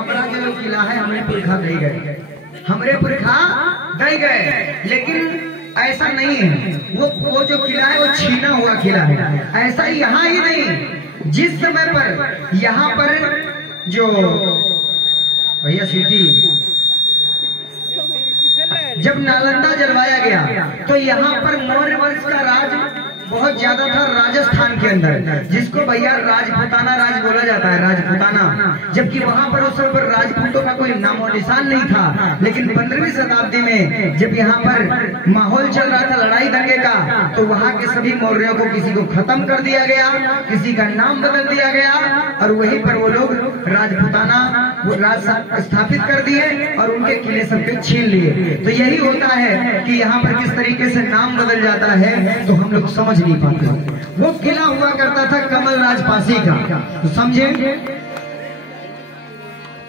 हमारा जो किला है हमने पुरखा दे गए, हमरे पुरखा दे गए, लेकिन ऐसा नहीं है। वो जो किला है वो छीना हुआ किला है। ऐसा यहाँ ही नहीं, जिस समय पर यहाँ पर जो भैया सिटी जब नालंदा जलवाया गया तो यहाँ पर मौर्य वंश का राज बहुत ज्यादा था राजस्थान के अंदर, जिसको भैया राजपूताना राज बोला जाता है, राजपूताना। जबकि वहाँ पर उस समय पर राजपूतों का कोई नामो निशान नहीं था। लेकिन 15वीं शताब्दी में जब यहाँ पर माहौल चल रहा था लड़ाई दंगे का, तो वहाँ के सभी मौर्यों को किसी को खत्म कर दिया गया, किसी का नाम बदल दिया गया, और वहीं पर वो लोग राजपूताना वो राज स्थापित कर दिए और उनके किले सबके छीन लिए। तो यही होता है कि यहाँ पर किस तरीके से नाम बदल जाता है तो हम लोग समझ नहीं पाते। वो किला हुआ करता था कमल राजपासी का, तो समझे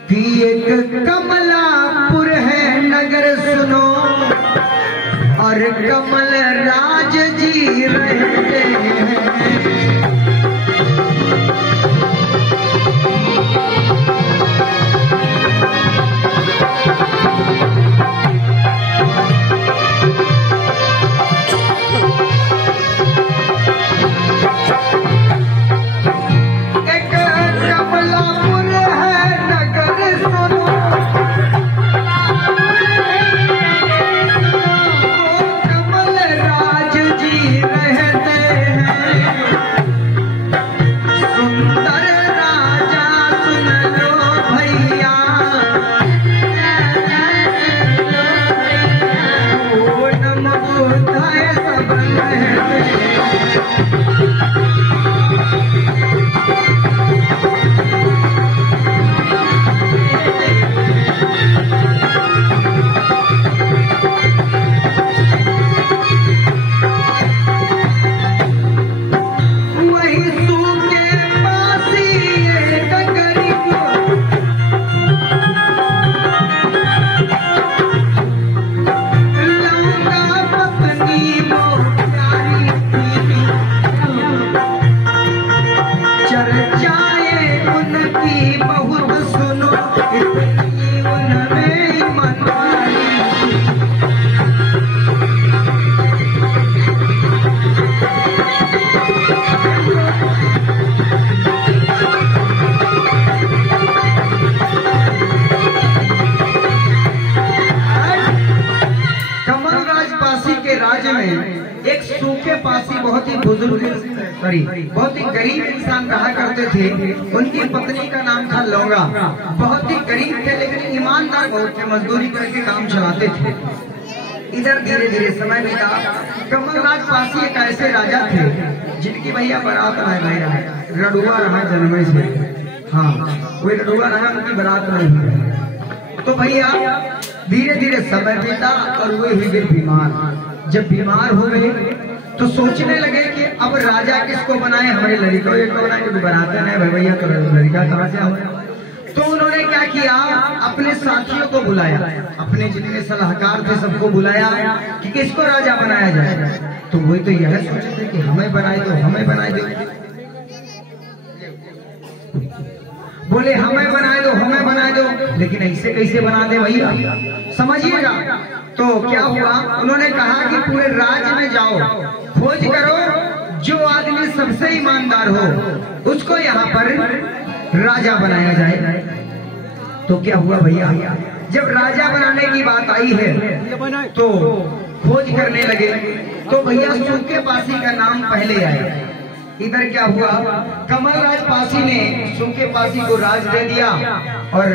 कि एक कमलापुर है नगर सुनो और कमल राज जी रहते हैं। एक सूखे पासी बहुत ही बुजुर्ग बहुत ही गरीब इंसान रहा करते थे। उनकी पत्नी का नाम था लौंगा। बहुत ही गरीब थे लेकिन ईमानदार बहुत थे, मजदूरी करके काम चलाते थे। इधर धीरे धीरे समय बीता। कमल राजपासी एक ऐसे राजा थे जिनकी भैया बारात रहा रडुआ रहा जन्मे से। हाँ, कोई रडुआ रहा, उनकी बारात नहीं। तो भैया धीरे धीरे समय बीता और वे हुई फिर बीमार। जब बीमार हो गए तो सोचने लगे कि अब राजा किसको बनाए, हमारे लड़कों को बनाए, क्योंकि बनाते नहीं भैया तो लड़का कहाँ से आए। तो उन्होंने क्या किया, अपने साथियों को बुलाया, अपने जितने सलाहकार थे सबको बुलाया कि किसको राजा बनाया जाए। तो वो तो यह सोचे थे कि हमें बनाए दो, हमें बनाए दो। बोले हमें बनाए दो, हमें बनाए दो, लेकिन ऐसे कैसे बना दे भैया, समझिएगा। तो क्या हुआ, उन्होंने कहा कि पूरे राज्य में जाओ, खोज करो, जो आदमी सबसे ईमानदार हो उसको यहाँ पर राजा बनाया जाए। तो क्या हुआ भैया, जब राजा बनाने की बात आई है तो खोज करने लगे। तो भैया सूखे पासी का नाम पहले आया। इधर क्या हुआ, कमल राजपासी ने सूखे पासी को राज दे दिया और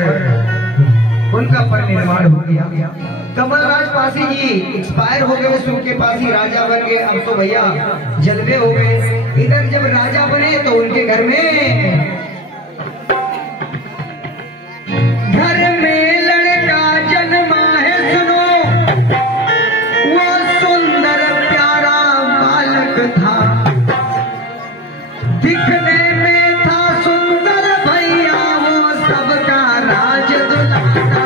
उनका परिनिर्वाण हो गया। कमल राजपासी जी एक्सपायर हो गए, सूखे पासी राजा बन गए। अब तो भैया जलवे हो गए। इधर जब राजा बने तो उनके घर में लड़का जन्मा है, सुनो वो सुंदर प्यारा बालक था, दिखने में था सुंदर भैया, वो सबका राज दुलारा।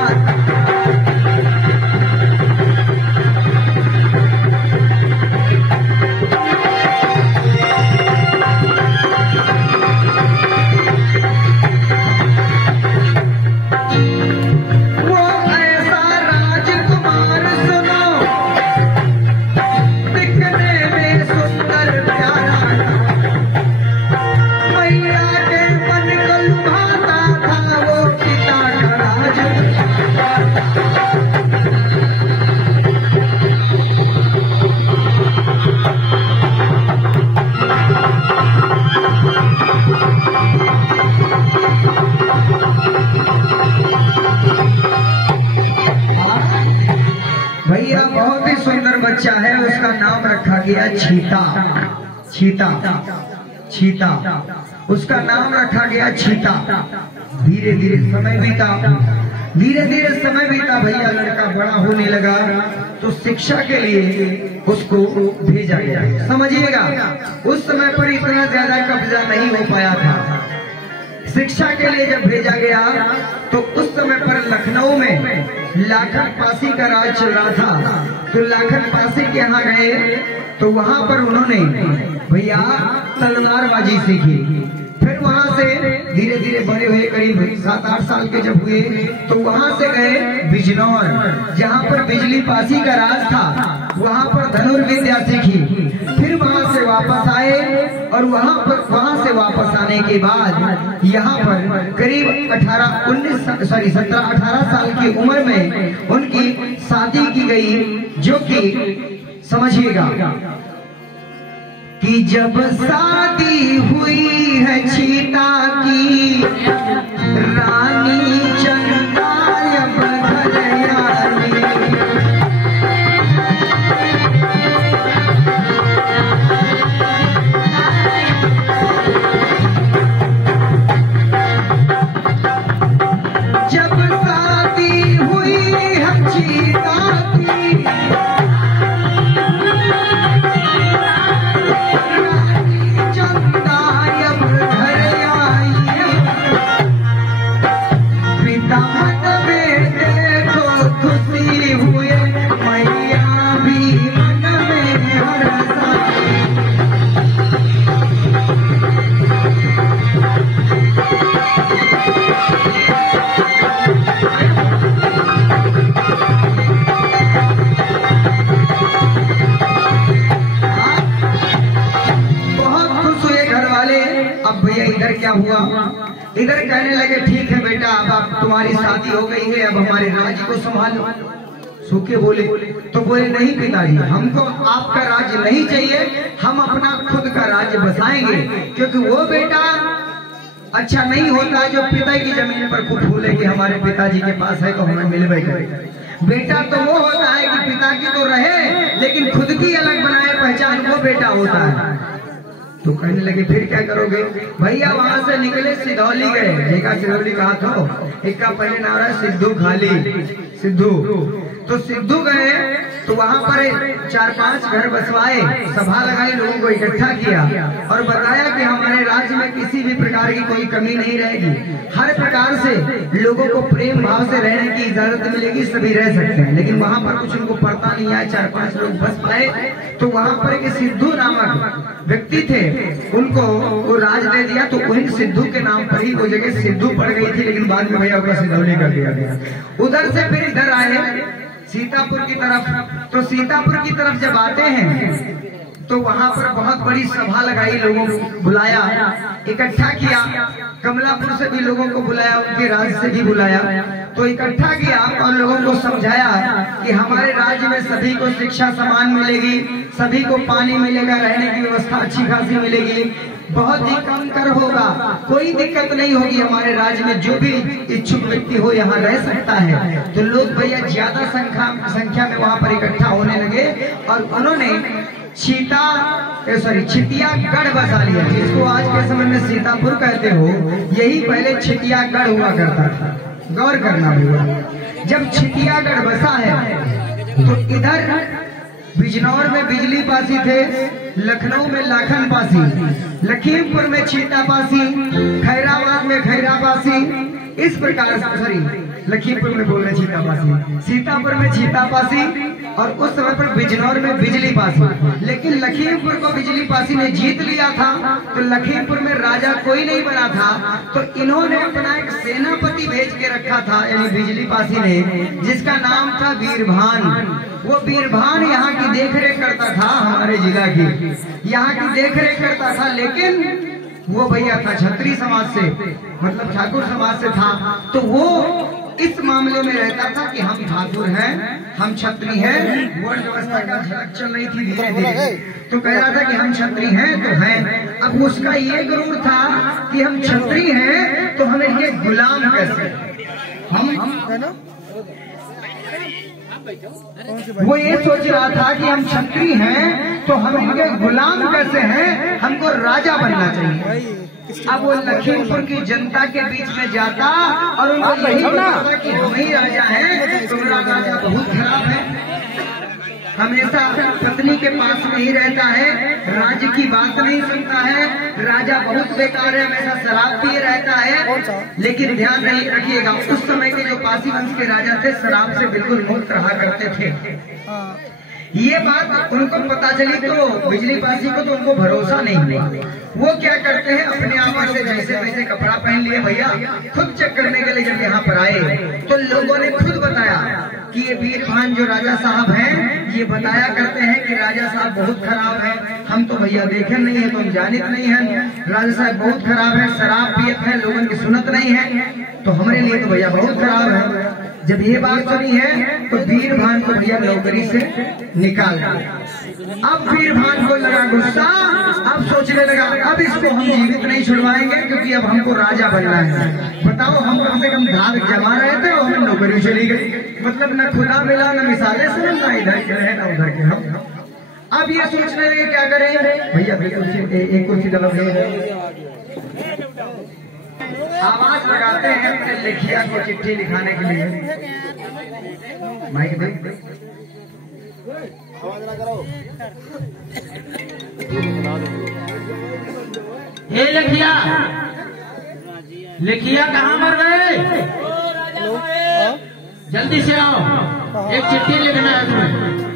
बच्चा है उसका नाम रखा गया चीता। चीता चीता उसका नाम रखा गया चीता। धीरे धीरे समय बीता, धीरे धीरे समय बीता भैया, लड़का बड़ा होने लगा तो शिक्षा के लिए उसको भेजा गया। समझिएगा उस समय पर इतना ज्यादा कब्जा नहीं हो पाया था। शिक्षा के लिए जब भेजा गया तो उस समय पर लखनऊ में लाखन पासी का राज चल रहा था। तो लाखन पासी के यहाँ गए तो वहां पर उन्होंने भैया तलवारबाजी सीखी। फिर वहां से धीरे धीरे बड़े हुए, करीब 7-8 साल के जब हुए तो वहां से गए बिजनौर, जहां पर बिजली पासी का राज था। वहां पर धनुर्विद्या सीखी। फिर वहां से वापस आए और वहां से वापस आने के बाद यहाँ पर करीब 17-18 साल की उम्र में उनकी शादी की गई, जो कि समझिएगा कि जब शादी हुई है चीता की रानी चंदा क्या हुआ। इधर कहने लगे ठीक है बेटा, अब तुम्हारी शादी हो गई है, अब हमारे राज्य को संभालो। सूखे बोले तो बोले नहीं पिताजी, हमको आपका राज्य नहीं चाहिए, हम अपना खुद का राज्य बसाएंगे, क्योंकि वो बेटा अच्छा नहीं होता जो पिता की जमीन पर खूब फूले कि हमारे पिताजी के पास है तो हमें मिलवे करे। बेटा तो वो होता है कि पिता की तो रहे लेकिन खुद की अलग बनाए पहचान, वो बेटा होता है। तो कहने लगे फिर क्या करोगे भैया। वहां से निकले सिधौली गए। देखा सिधौली कहा तो एक का पहले नाम रहा सिद्धू खाली, सिद्धू। तो सिद्धू गए तो वहां पर 4-5 घर बसवाए, सभा लगाई, लोगों को इकट्ठा किया और बताया कि हमारे राज्य में किसी भी प्रकार की कोई कमी नहीं रहेगी, हर प्रकार से लोगों को प्रेम भाव से रहने की इजाजत मिलेगी, सभी रह सकते हैं। लेकिन वहां पर कुछ उनको पड़ता नहीं आया, 4-5 लोग बस पाए। तो वहां पर एक सिद्धू नामक व्यक्ति थे, उनको वो राज दे दिया। तो उन सिद्धू के नाम पर ही वो जगह सिद्धू पड़ गई थी, लेकिन बाद में भैया उसका सिधौली कर दिया गया। उधर से फिर इधर आए सीतापुर की तरफ। तो सीतापुर की तरफ जब आते हैं तो वहां पर बहुत बड़ी सभा लगाई, लोगों को बुलाया, इकट्ठा किया, कमलापुर से भी लोगों को बुलाया, उनके राज्य से भी बुलाया। तो इकट्ठा किया और लोगों को समझाया कि हमारे राज्य में सभी को शिक्षा समान मिलेगी, सभी को पानी मिलेगा, रहने की व्यवस्था अच्छी खासी मिलेगी, बहुत ही कम कर होगा, कोई दिक्कत नहीं होगी, हमारे राज्य में जो भी इच्छुक व्यक्ति हो यहाँ रह सकता है। तो लोग भैया ज्यादा संख्या में वहाँ पर इकट्ठा होने लगे और उन्होंने छिटियागढ़ बसा लिया, जिसको आज के समय में सीतापुर कहते हो। यही पहले छिटियागढ़ हुआ करता था, गौर करना हुआ। जब छिटियागढ़ बसा है तो इधर बिजनौर में बिजली पासी थे, लखनऊ में लाखन पासी, लखीमपुर में चीता पासी, खैराबाद में खैरा पासी, इस प्रकार से लखीमपुर में बोल रहे चीता पासी, सीतापुर में चीता पासी और उस समय पर बिजनौर में बिजली पासी। लेकिन लखीमपुर को बिजली पासी ने जीत लिया था, तो लखीमपुर में राजा कोई नहीं बना था, तो इन्होंने अपना एक सेनापति भेज के रखा था, यानी बिजली पासी ने, जिसका नाम था बीरभान। वो बीरभान यहाँ की देखरेख करता था, हमारे जिला की यहाँ की देखरेख करता था। लेकिन वो भैया था क्षत्रिय समाज से, मतलब ठाकुर समाज से था। तो वो इस मामले में रहता था कि हम ठाकुर हैं, हम क्षत्रिय हैं। वर्ण व्यवस्था का झलक चल रही थी धीरे धीरे, तो कह रहा था कि हम क्षत्रिय हैं तो हैं। अब उसका ये गुरूर था कि हम क्षत्रिय हैं तो हमें ये गुलाम कैसे, हम वो ये सोच रहा था कि हम क्षत्रिय हैं तो हम इनके गुलाम कैसे हैं, हमको राजा बनना चाहिए। अब वो लखीमपुर की जनता के बीच में जाता और उनको यही बताता कि हम ही राजा हैं, तुम्हारा राजा बहुत खराब है, हमेशा पत्नी के पास नहीं रहता है, राज्य की बात नहीं सुनता है, राजा बहुत बेकार है, हमेशा शराब पिए रहता है। लेकिन ध्यान नहीं रखिएगा, उस समय के जो पासी वंश के राजा थे शराब से बिल्कुल मुक्त रहा करते थे। ये बात उनको पता चली तो बिजली पासी को तो उनको भरोसा नहीं हुआ। वो क्या करते हैं, अपने आप से जैसे वैसे कपड़ा पहन लिए भैया, खुद चेक करने के लिए जब यहाँ पर आए तो लोगों ने खुद बताया कि ये वीरभान जो राजा साहब हैं ये बताया करते हैं कि राजा साहब बहुत खराब है। हम तो भैया देखे नहीं है, तो हम जानित नहीं है, राजा साहब बहुत खराब है, शराब पियत है, लोगों की सुनत नहीं है, तो हमारे लिए तो भैया बहुत खराब है। जब ये बात सुनी है तो वीरभान को भैया नौकरी से निकाल दिया। अब वीरभान को लगा गुस्सा, अब सोचने लगा अब इसको हम जीवित नहीं छुड़वाएंगे क्योंकि अब हमको राजा बनना है। बताओ, हम कम से कम धाक जमा रहे थे और हमें नौकरी चली गई, मतलब न खुदा मिला न मिसालें सुन, ना इधर के रहे न उधर के हम। अब ये सोचने लगे क्या करें भैया, एक कुर्सी गलत आवाज लगाते हैं कि लिखिया को चिट्ठी लिखाने के लिए। माइक दे, हे लिखिया, लिखिया कहाँ मर गए? जल्दी से आओ, एक चिट्ठी लिखना है तुम्हें।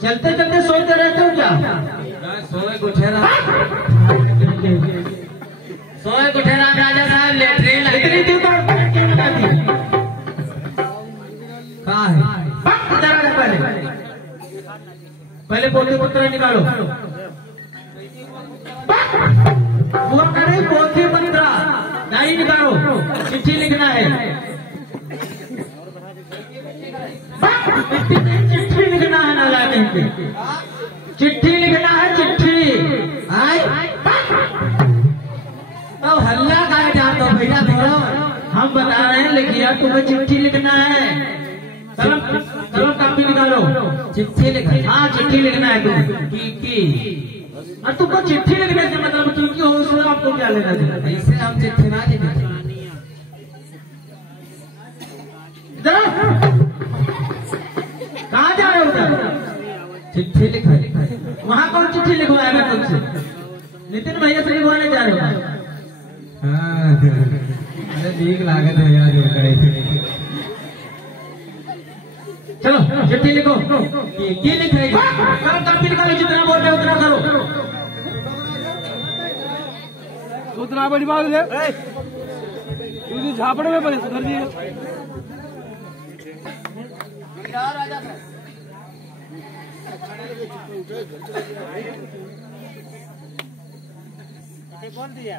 चलते चलते सोते रहते हो क्या? सोए गुठेरा राजा साहब लेटरिन इतनी दूर कहाँ है? पहले पोते पुत्र निकालो। वो करे पोते पुत्र नहीं निकालो, चिट्ठी लिखना है। चिट्ठी लिखना है, ना लाने चिट्ठी लिखना है, चिट्ठी। तो हल्ला गाया जाता हो भैया, देखो हम बता रहे हैं लिखिया तुम्हें चिट्ठी लिखना है। चलो चलो कापी निकालो, चिट्ठी लिखना। हाँ चिट्ठी लिखना है तुम। और तुमको चिट्ठी लिखने से मतलब क्योंकि हो उसमें आपको क्या लेना चाहिए? इससे हम चिट्ठी ना लिखें। कहाँ जा रहे हो उधर? चिट्ठी लिखा। वहाँ कौन चिट्ठी लिखवाएगा तुमसे? नितिन भैया से लिखवाने जा रहे हो? अरे ठीक लागत है यार। चलो चिट्ठी लिखो। क्या लिखेगा? कापी निकालो, जितना बोल रहे उतना करो। उतना बड़ी बात है, झापड़ में बने सुधर दिए। कौन दिया?